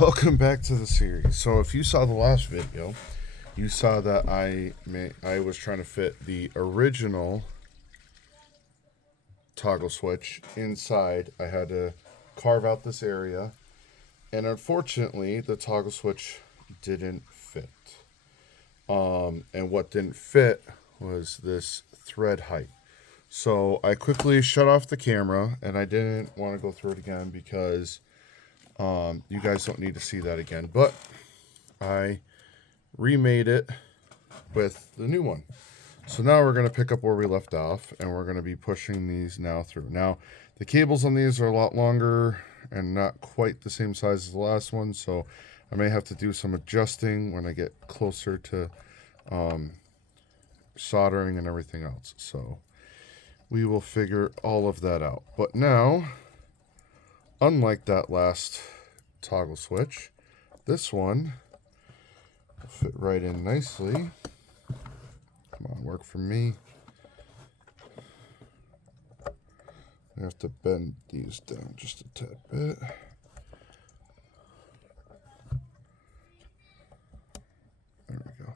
Welcome back to the series. So if you saw the last video, you saw that I was trying to fit the original toggle switch inside. I had to carve out this area, and unfortunately the toggle switch didn't fit. And what didn't fit was this thread height. So I quickly shut off the camera, and I didn't want to go through it again because you guys don't need to see that again. But I remade it with the new one. So now we're going to pick up where we left off, and we're going to be pushing these now through. Now, the cables on these are a lot longer and not quite the same size as the last one, so I may have to do some adjusting when I get closer to soldering and everything else. So we will figure all of that out. But now, unlike that last toggle switch, this one will fit right in nicely. Come on, work for me. I have to bend these down just a tad bit. There we go.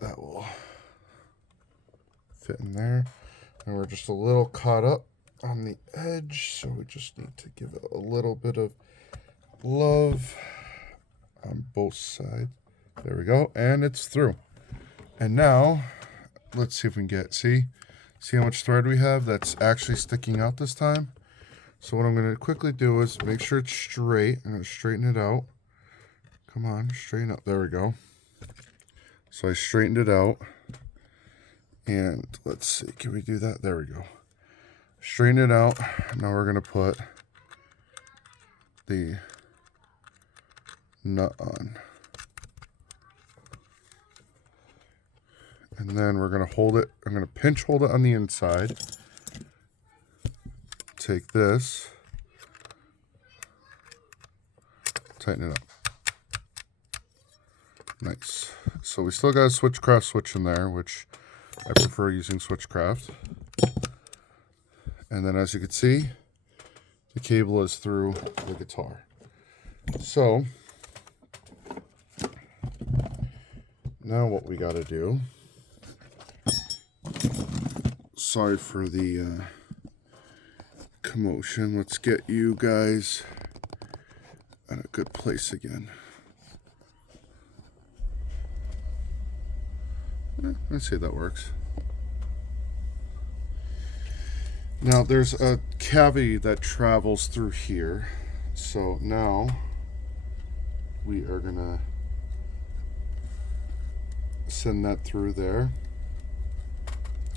That will fit in there. And we're just a little caught up on the edge, so we just need to give it a little bit of love on both sides. There we go, and it's through. And now, let's see if we can get, see how much thread we have that's actually sticking out this time? So what I'm going to quickly do is make sure it's straight. I'm going to straighten it out. Come on, straighten out. There we go. So I straightened it out. And let's see, can we do that? There we go. Straighten it out. Now we're going to put the nut on. And then we're going to hold it. I'm going to pinch hold it on the inside. Take this. Tighten it up. Nice. So we still got a Switchcraft switch in there, which I prefer using Switchcraft. And then as you can see, the cable is through the guitar. So now what we got to do, sorry for the commotion, let's get you guys at a good place again. Let's see if that works. Now there's a cavity that travels through here. So now we are gonna send that through there.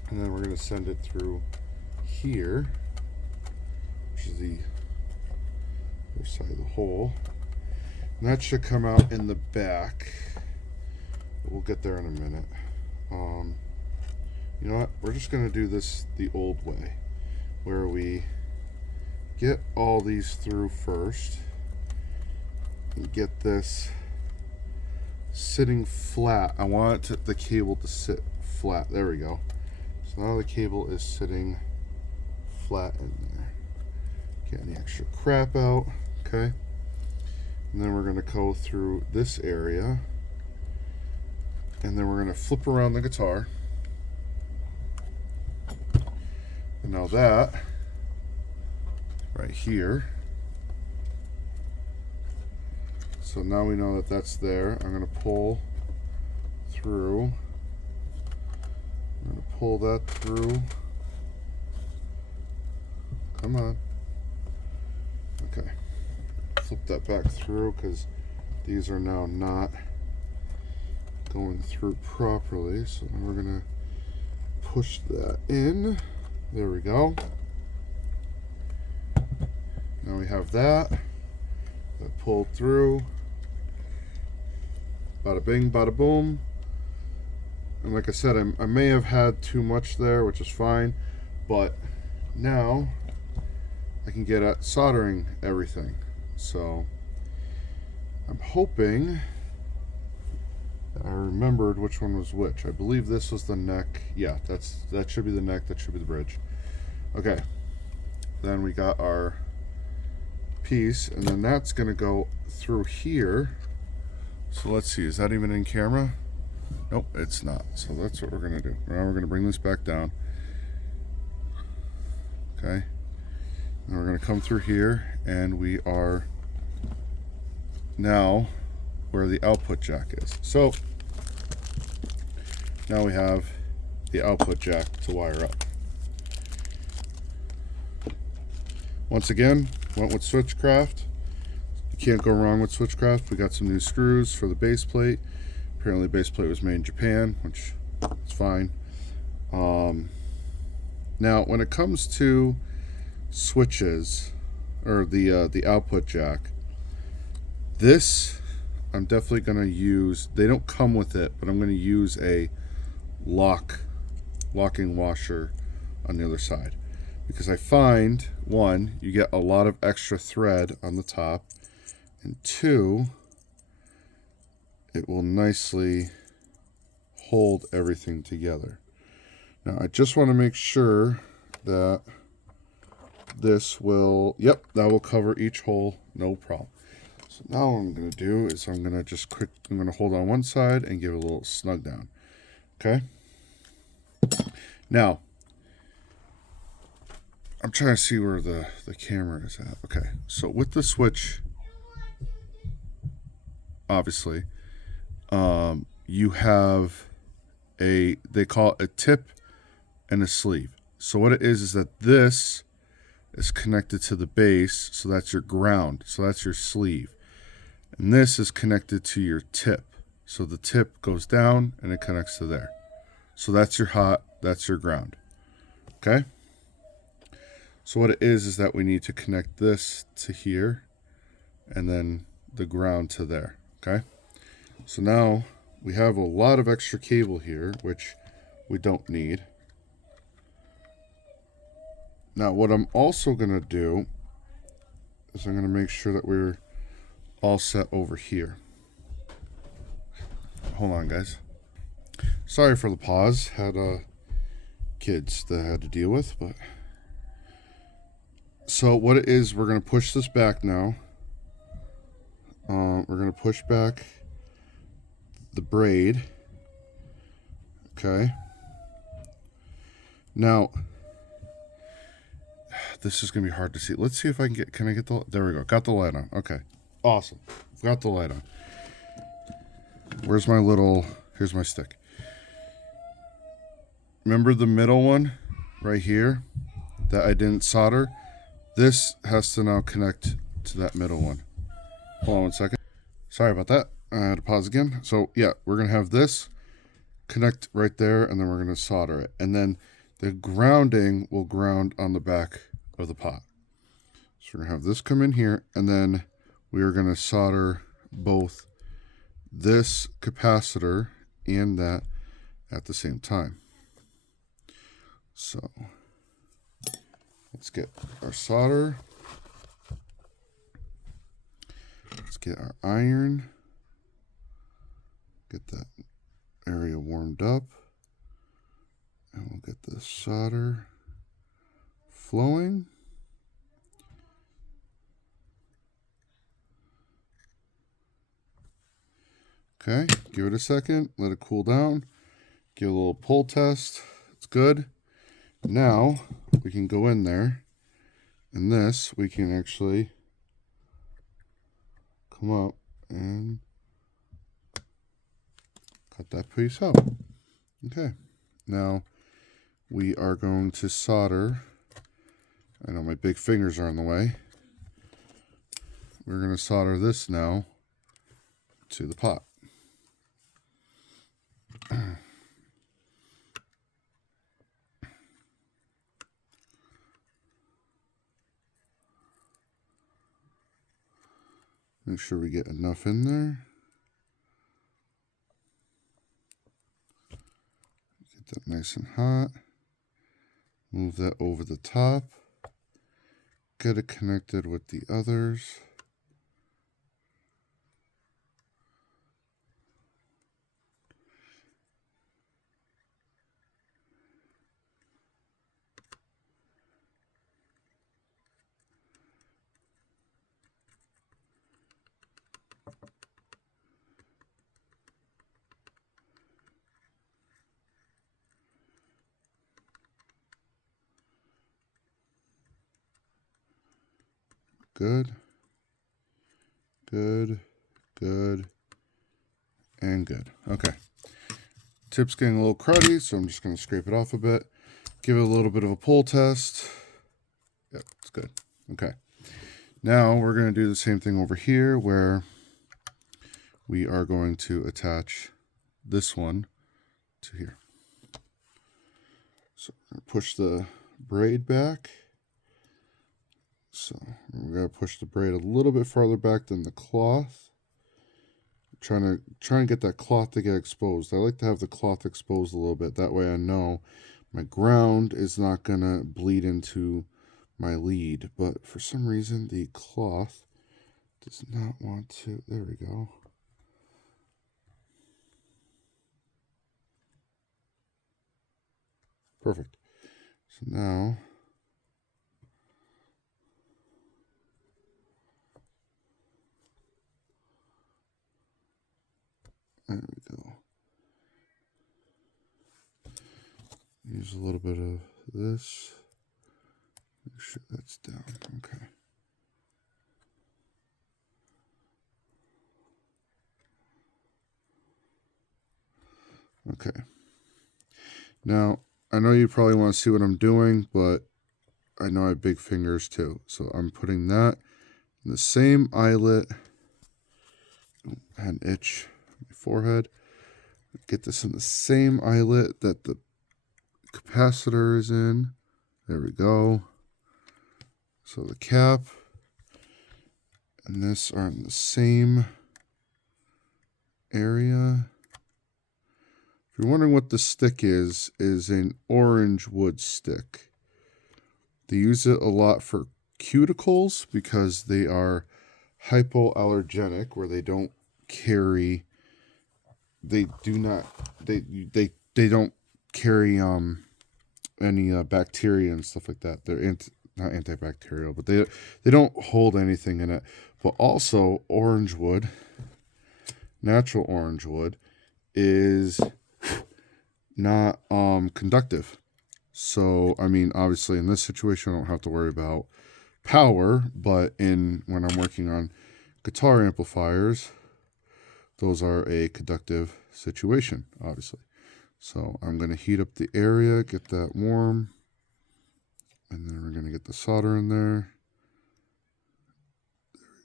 And then we're gonna send it through here, which is the other side of the hole. And that should come out in the back. But we'll get there in a minute. You know what? We're just gonna do this the old way, where we get all these through first and get this sitting flat. I want the cable to sit flat. There we go. So now the cable is sitting flat in there. Get any extra crap out, okay? And then we're gonna go through this area, and then we're gonna flip around the guitar. And now that right here, so now we know that that's there. I'm going to pull through. I'm going to pull that through. Come on. Okay. Flip that back through because these are now not going through properly. So now we're going to push that in. There we go. Now we have that pulled through. Bada bing, bada boom. And like I said, I may have had too much there, which is fine. But now I can get at soldering everything. So I'm hoping that I remembered which one was which. I believe this was the neck. Yeah, that should be the neck. That should be the bridge. Okay. Then we got our piece, and then that's going to go through here. So let's see, is that even in camera? Nope, it's not. So that's what we're going to do. Now we're going to bring this back down. Okay. And we're going to come through here, and we are now where the output jack is. So now we have the output jack to wire up. Once again, went with Switchcraft. You can't go wrong with Switchcraft. We got some new screws for the base plate. Apparently the base plate was made in Japan, which is fine. Now when it comes to switches, or the output jack, this I'm definitely going to use. They don't come with it, but I'm going to use a locking washer on the other side, because I find, one, you get a lot of extra thread on the top, and two, it will nicely hold everything together. Now I just want to make sure that this will, yep, that will cover each hole, no problem. So now what I'm going to do is I'm going to hold on one side and give it a little snug down. Okay. Now, I'm trying to see where the camera is at. Okay, so with the switch, obviously, you have they call it a tip and a sleeve. So what it is that this is connected to the base, so that's your ground, so that's your sleeve. And this is connected to your tip. So the tip goes down and it connects to there. So that's your hot, that's your ground. Okay? So what it is that we need to connect this to here and then the ground to there. Okay? So now we have a lot of extra cable here, which we don't need. Now what I'm also going to do is I'm going to make sure that we're all set over here. Hold on, guys. Sorry for the pause. Had kids that I had to deal with, but so what it is, we're going to push this back now. We're going to push back the braid. Okay. Now, this is going to be hard to see. Let's see if I can I get the, there we go. Got the light on. Okay. Awesome. Got the light on. Where's my little, here's my stick. Remember the middle one right here that I didn't solder? This has to now connect to that middle one. Hold on one second. Sorry about that. I had to pause again. So yeah, we're going to have this connect right there, and then we're going to solder it. And then the grounding will ground on the back of the pot. So we're going to have this come in here, and then we are going to solder both this capacitor and that at the same time. So let's get our solder. Let's get our iron. Get that area warmed up. And we'll get the solder flowing. Okay, give it a second, let it cool down, give it a little pull test. It's good. Now we can go in there, and this we can actually come up and cut that piece out. Okay, now we are going to solder. I know my big fingers are in the way. We're going to solder this now to the pot. Make sure we get enough in there. Get that nice and hot. Move that over the top. Get it connected with the others. good, good, good, and good. Okay. Tip's getting a little cruddy, so I'm just going to scrape it off a bit. Give it a little bit of a pull test. Yep, it's good. Okay. Now we're going to do the same thing over here where we are going to attach this one to here. So push the braid back. So we're going to push the braid a little bit farther back than the cloth. Trying to get that cloth to get exposed. I like to have the cloth exposed a little bit. That way I know my ground is not going to bleed into my lead. But for some reason the cloth does not want to. There we go. Perfect. So now there we go. Use a little bit of this. Make sure that's down. Okay. Okay. Now, I know you probably want to see what I'm doing, but I know I have big fingers too. So I'm putting that in the same eyelet. I had an itch on my forehead. Get this in the same eyelet that the capacitor is in. There we go. So the cap and this are in the same area. If you're wondering what the stick is an orange wood stick. They use it a lot for cuticles because they are hypoallergenic, where they don't carry, they don't carry any bacteria and stuff like that. They're not antibacterial, but they don't hold anything in it. But also orange wood, natural orange wood, is not conductive. So I mean, obviously in this situation I don't have to worry about power, but when I'm working on guitar amplifiers, those are a conductive situation, obviously. So I'm going to heat up the area, get that warm, and then we're going to get the solder in there.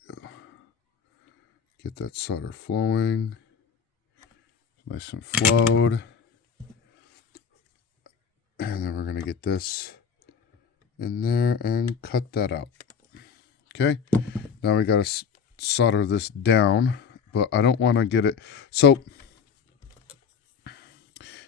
There we go. Get that solder flowing. Nice and flowed. And then we're going to get this in there and cut that out. Okay. Now we got to solder this down, but I don't want to get it. So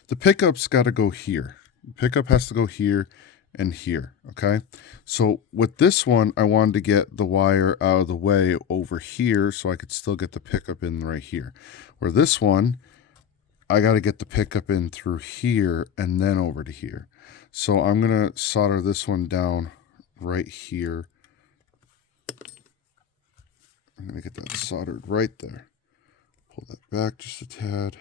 the pickup's got to go here. The pickup has to go here and here. Okay. So with this one, I wanted to get the wire out of the way over here so I could still get the pickup in right here. Where this one, I got to get the pickup in through here and then over to here. So I'm going to solder this one down right here. I'm going to get that soldered right there. Pull that back just a tad.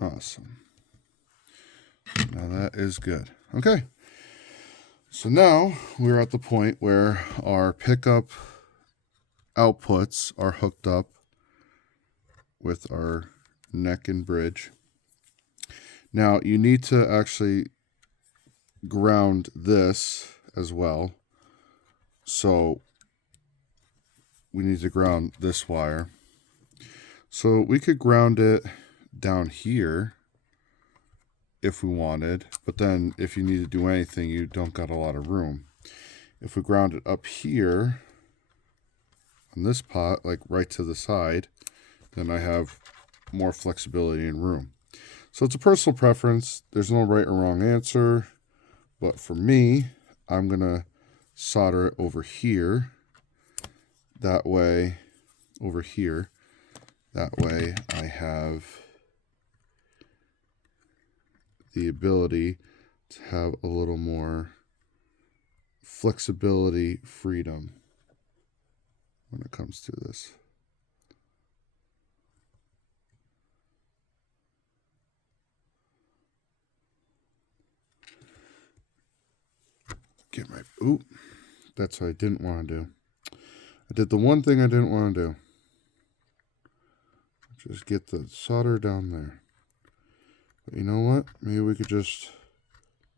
Awesome. Now that is good. Okay. So now we're at the point where our pickup outputs are hooked up with our neck and bridge. Now you need to actually ground this as well. So we need to ground this wire. So we could ground it down here if we wanted, but then if you need to do anything, you don't got a lot of room. If we ground it up here from this pot, like right to the side, then I have more flexibility and room. So it's a personal preference. There's no right or wrong answer. But for me, I'm going to solder it over here. That way, over here. That way I have the ability to have a little more flexibility, freedom when it comes to this. Get my, oop, that's what I didn't want to do. I did the one thing I didn't want to do. Just get the solder down there. But you know what? Maybe we could just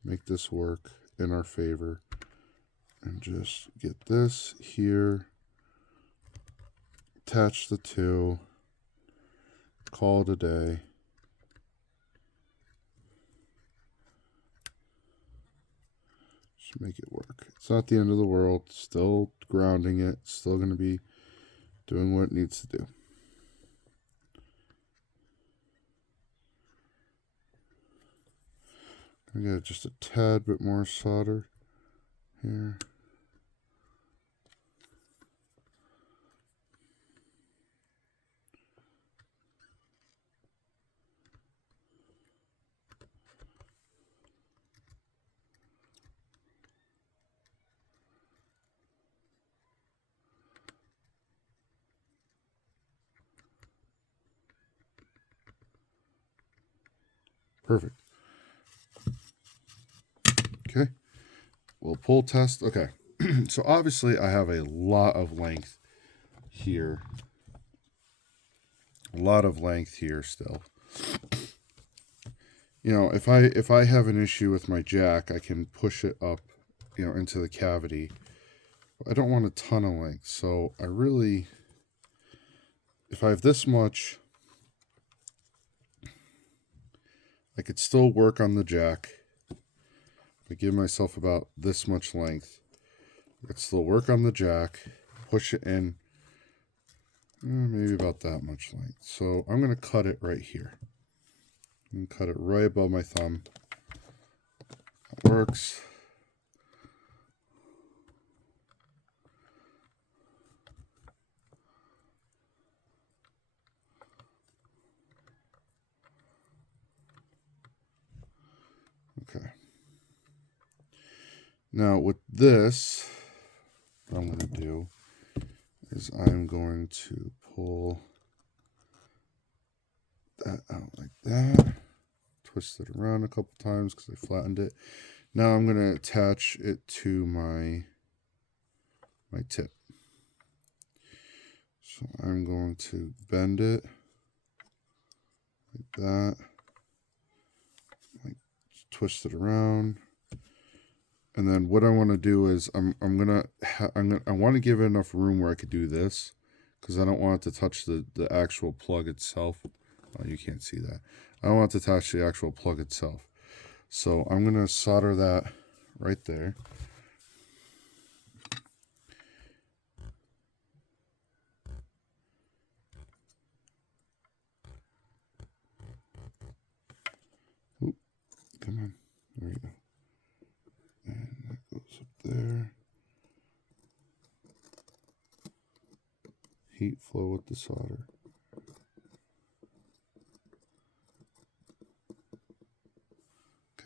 make this work in our favor and just get this here, attach the two, call it a day. Just make it work. It's not the end of the world. Still grounding it. Still going to be doing what it needs to do. I got just a tad bit more solder here. Perfect. Okay. We'll pull test. Okay. So obviously I have a lot of length here. A lot of length here still. You know, if I have an issue with my jack, I can push it up, you know, into the cavity. I don't want a ton of length. So I really, if I have this much, I could still work on the jack. I give myself about this much length. I could still work on the jack, push it in, maybe about that much length. So I'm going to cut it right here. I'm going to cut it right above my thumb. That works. Okay. Now with this, what I'm going to do is I'm going to pull that out like that, twist it around a couple times because I flattened it. Now I'm going to attach it to my tip. So I'm going to bend it like that, like twist it around. And then what I want to do is I want to give it enough room where I could do this, because I don't want it to touch the actual plug itself. Oh, you can't see that. I don't want it to touch the actual plug itself. So I'm going to solder that right there. Oop, come on. There we go. And that goes up there. Heat flow with the solder.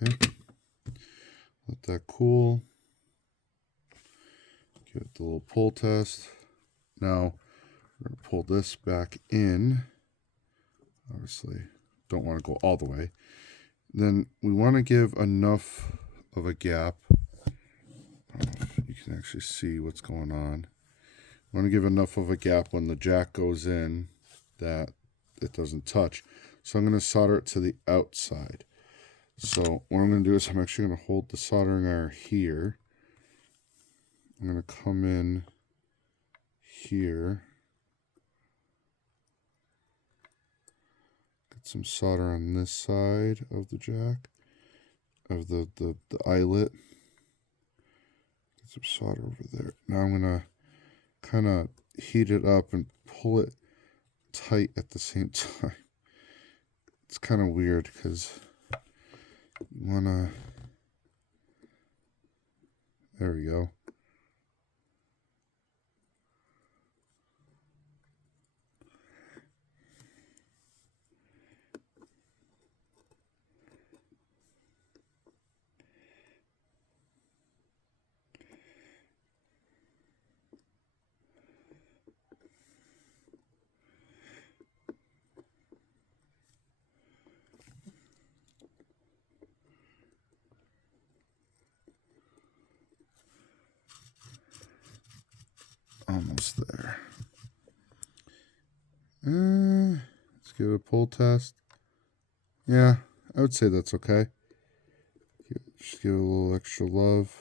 Okay. Let that cool. Give it the little pull test. Now we're going to pull this back in. Obviously, don't want to go all the way. Then we want to give enough of a gap. I don't know if you can actually see what's going on. We want to give enough of a gap when the jack goes in that it doesn't touch. So I'm going to solder it to the outside. So what I'm going to do is I'm actually going to hold the soldering iron here. I'm going to come in here. Get some solder on this side of the jack, of the eyelet. Get some solder over there. Now I'm going to kind of heat it up and pull it tight at the same time. It's kind of weird because you want to, there we go. Almost there. Let's give it a pull test. Yeah, I would say that's okay. Just give it a little extra love.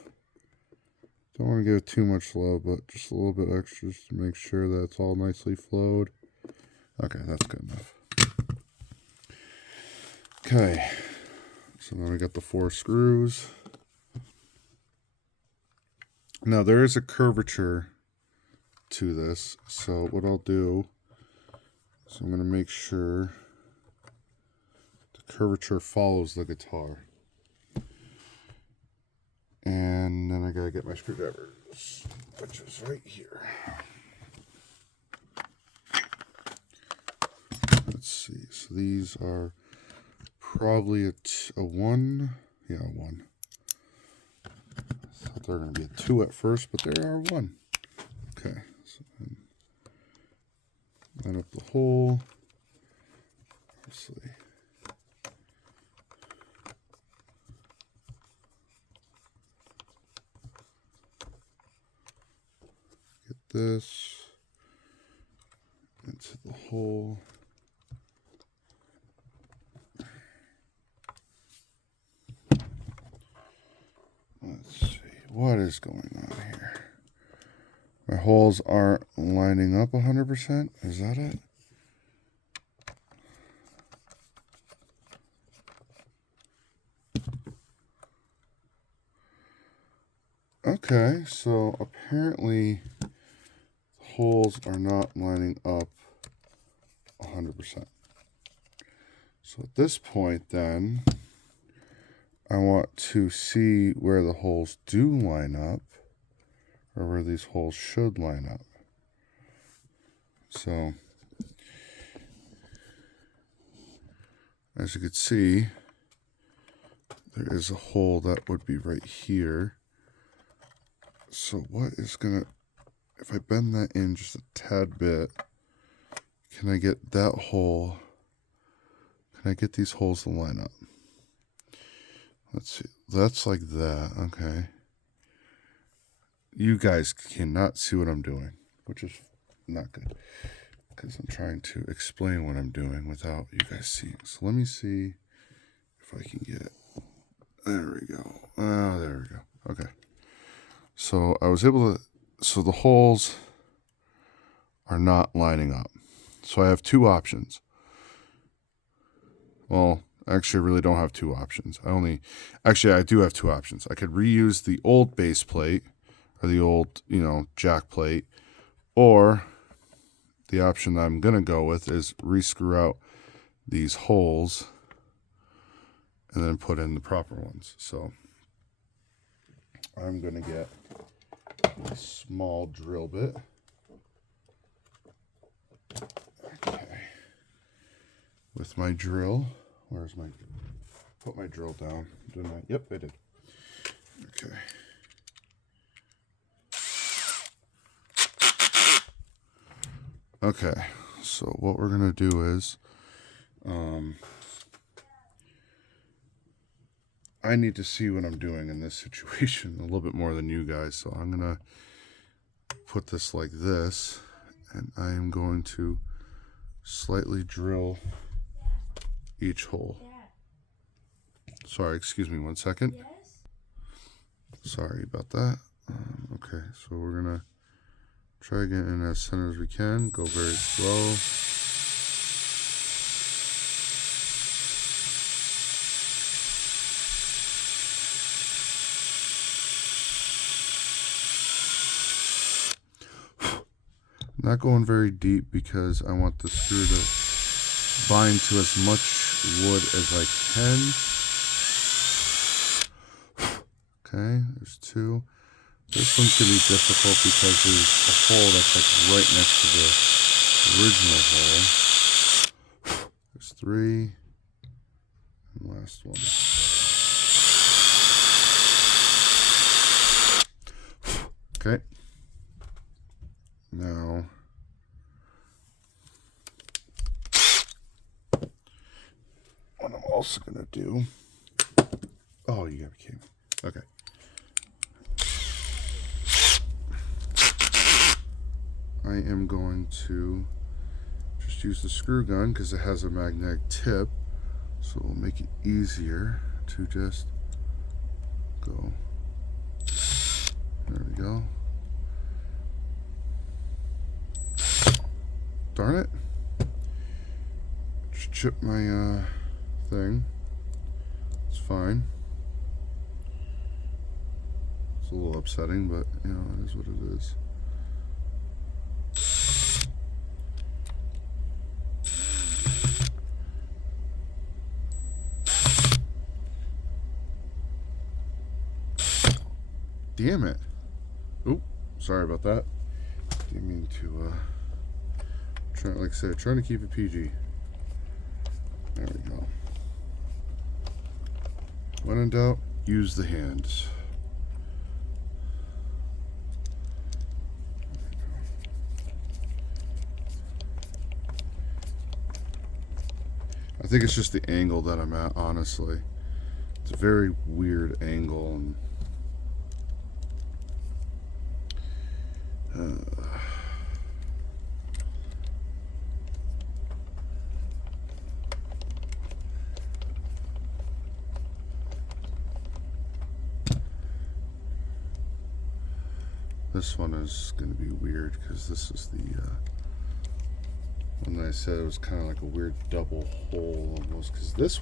Don't want to give it too much love, but just a little bit extra just to make sure that it's all nicely flowed. Okay, that's good enough. Okay, so then we got the 4 screws. Now there is a curvature to this, so what I'll do is I'm going to make sure the curvature follows the guitar. And then I gotta get my screwdriver, which is right here. Let's see, so these are probably a 1. Yeah, 1. I thought they were going to be a 2 at first, but they are 1. Okay, so then line up the hole. Obviously. Get this into the hole. Let's see, what is going on here? My holes aren't lining up 100%. Is that it? Okay, so apparently the holes are not lining up 100%. So at this point then, I want to see where the holes do line up, or where these holes should line up. So, as you can see, there is a hole that would be right here. So what is gonna, if I bend that in just a tad bit, can I get that hole, can I get these holes to line up? Let's see, that's like that, okay. You guys cannot see what I'm doing, which is not good, because I'm trying to explain what I'm doing without you guys seeing. So let me see if I can get, there we go. Oh, there we go. Okay. So I was able to, so the holes are not lining up. So I have 2 options. Well, actually, I really don't have 2 options. I do have 2 options. I could reuse the old base plate, or the old, jack plate, or the option that I'm going to go with is re-screw out these holes and then put in the proper ones. So I'm going to get a small drill bit. Okay. With my drill, put my drill down, didn't I? Yep, I did. Okay. Okay, so what we're going to do is, I need to see what I'm doing in this situation a little bit more than you guys, so I'm going to put this like this, and I am going to slightly drill each hole. Sorry, excuse me 1 second. Sorry about that. Okay, so we're going to try getting in as center as we can. Go very slow. Not going very deep because I want the screw to bind to as much wood as I can. Okay, there's 2. This one's going to be difficult because there's a hole that's like right next to the original hole. There's 3. And last one. Okay. Now, what I'm also going to do... Oh, you gotta be kidding me. Okay. I am going to just use the screw gun because it has a magnetic tip, so it will make it easier to just go. There we go. Darn it. Just chipped my thing. It's fine. It's a little upsetting, but you know, it is what it is. Damn it. Oop, sorry about that. Didn't mean to, like I said, trying to keep it PG. There we go. When in doubt, use the hands. I think it's just the angle that I'm at, honestly. It's a very weird angle, and this one is going to be weird because this is the one that I said it was kind of like a weird double hole almost, because this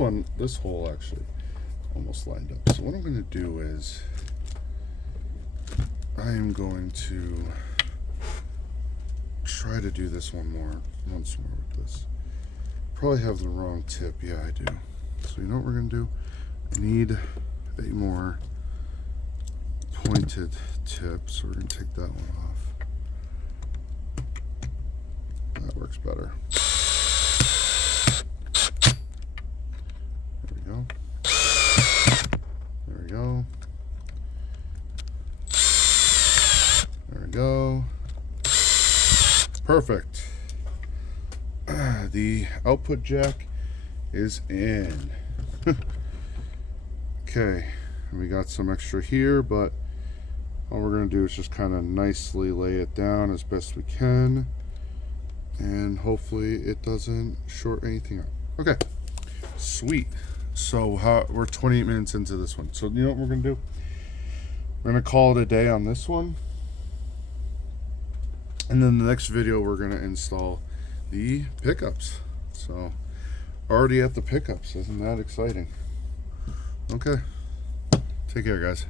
hole actually almost lined up. So what I'm going to do is I am going to try to do this once more with this. Probably have the wrong tip. Yeah, I do. So you know what we're going to do? I need a more pointed tip, so we're going to take that one off. That works better. There we go. There we go. There we go. Perfect. The output jack is in. Okay, we got some extra here, but all we're going to do is just kind of nicely lay it down as best we can, and hopefully it doesn't short anything up. Okay, sweet. So we're 28 minutes into this one. So you know what we're going to do? We're going to call it a day on this one. And then the next video, we're going to install the pickups. So already at the pickups. Isn't that exciting? Okay. Take care, guys.